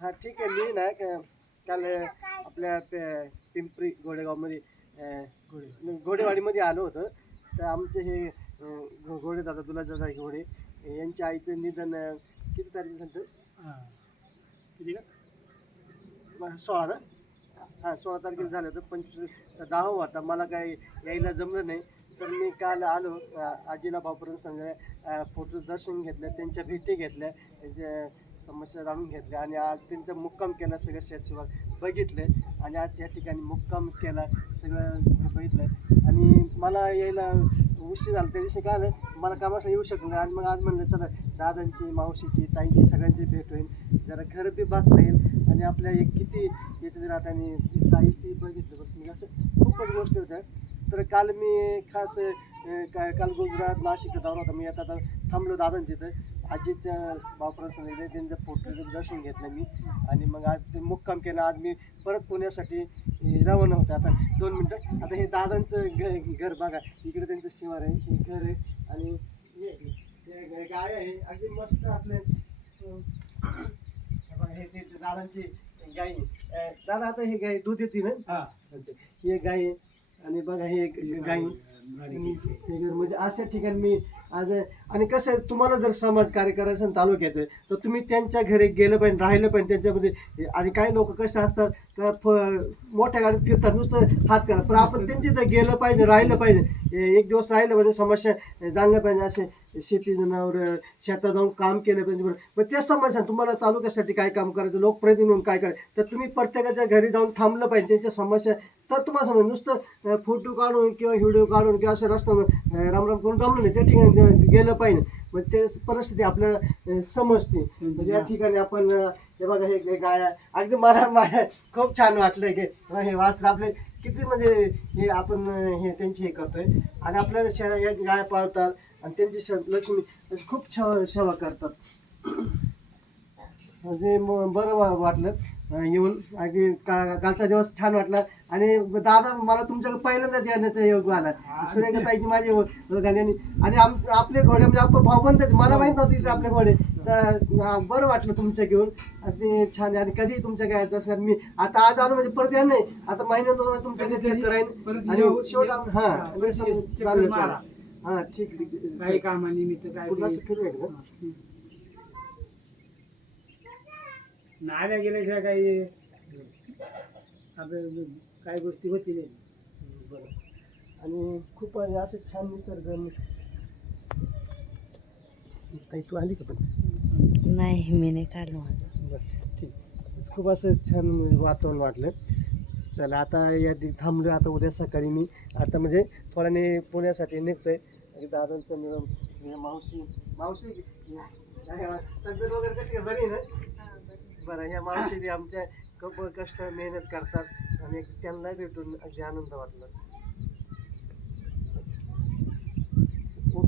हा ठीक आहे. मी ना क- काल आपल्या पे- पिंपरी गोडेगावमध्ये अं, घोडे घोडेवाडीमध्ये आलो होतं. तर आमचे हे अं, घो- घोडे दादा तुला दादा घोडे यांच्या आईचं निधन अं, किती तारीख सांगतो किती का? सोळा ना? हां सोळा तारखेला झालं होतं. पंचवीस दहा होता मला काय यायला जमलं नाही. तर मी काल आलो अं, आजीला भाऊपर्यंत सांगितलं फोटो दर्शन घेतलं त्यांच्या भेटी घेतल्या. त्यांच्या समस्या जाणून घेतल्या आणि आज त्यांचा मुक्काम केला सगळं शेतशिवार बघितले. आणि आज या ठिकाणी मुक्काम केला सगळं बघितलं. आणि मला यायला उशीर झाला. त्या दिवशी काय आलं मला कामासाठी येऊ शकलो नाही. आणि मग आज म्हणलं चला दादांची मावशीची ताईंची सगळ्यांची भेट होईल. जरा घर बी बघता येईल. आणि आपल्या एक किती याचं राहत आणि ताई ती बघितलं बस मी असं खूपच गोष्टी होत्या. तर काल मी खास काय काल गुजरात नाशिकचा दौरा होता. मी आता आता थांबलो दादांची तर आजीच्या बापरा सांगितलं त्यांचं फोटोचं दर्शन घेतलं मी. आणि मग आज ते मुक्काम केला. आज मी परत पुण्यासाठी रवाना होते. आता दोन मिनटं. आता हे दादांचं घ घर बघा. इकडे त्यांचं शिवार आहे हे घर आहे. आणि हे गाय आहे. अगदी मस्त आपले हे हे ते दादांची. अं, दादा आता हे गाय दूध येते ना? ही. गाय आहे. आणि बघा हे हे घर म्हणजे अशा ठिकाणी मी आज आणि कसं आहे तुम्हाला जर समाज कार्य करायचं असेल तालुक्याचं तर तुम्ही त्यांच्या घरी गेलं पाहिजे राहिलं पाहिजे त्यांच्यामध्ये. आणि काही लोक कसे असतात का फ- मोठ्या गाडीत फिरतात नुसतं हात करा पण आपण त्यांच्या इथं गेलं पाहिजे राहिलं पाहिजे. एक दिवस राहिलं पाहिजे समस्या जाणलं पाहिजे असे शेती जनावर शेतात जाऊन काम केलं पाहिजे. बरं पण तेच समस्या तुम्हाला तालुक्यासाठी काय काम करायचं लोकप्रतिनिधी म्हणून काय करायचं तर तुम्ही प्रत्येकाच्या घरी जाऊन थांबलं पाहिजे त्यांच्या समस्या. तर तुम्हाला समज नुसतं फोटो काढून किंवा व्हिडिओ काढून किंवा असं रस्ता रामराम करून जमलं नाही. त्या ठिकाणी गेलं पाहिजे. मग ते परिस्थिती आपल्याला समजते. म्हणजे या ठिकाणी आपण हे बघा हे गाय अगदी मला मला खूप छान वाटलं की हे वास्त्र आपले किती म्हणजे हे आपण हे त्यांची हे करतोय. आणि आपल्याला शे- या गाय पाळतात आणि त्यांची लक्ष्मी खूप सेवा सेवा करतात. म्हणजे बरं वाटलं येऊन. अगदी का कालचा दिवस छान वाटला. आणि दादा मला तुमच्याकडे पहिल्यांदाच येण्याचा योग आला सुरेखाताईची माझी आणि आम आपले घोडे म्हणजे आपण भाऊबंद आहेत. मला माहीत नव्हती आपले घोडे. तर बरं वाटलं तुमच्या घेऊन. आणि छान आहे. आणि कधी तुमच्या काय यायचं असेल मी आता आज आलो म्हणजे परत या नाही. आता महिन्यात दोन तुमच्याकडे चक्कर राहील आणि शेवट हा. हा ठीक काही कामानिमित्त काय? नाल्या गेल्याशिवाय काही काही गोष्टी होतील बरं. आणि खूप आहे असं छान निसर्ग ताई तू आली का पण? नाही मी नाही काढलो माझं. बरं ठीक. खूप असं छान वातावरण वाटलं. चला आता या थांबलो आता उद्या सकाळी मी आता म्हणजे थोड्याने पुण्यासाठी निघतोय. आणि दादांचं मावशी मावशी तब्येत वगैरे कशी आहे? बरी आहे ना? बरं ह्या मावशी बी आमच्या खूप कष्ट मेहनत करतात. आणि त्यांना भेटून अगदी आनंद वाटला.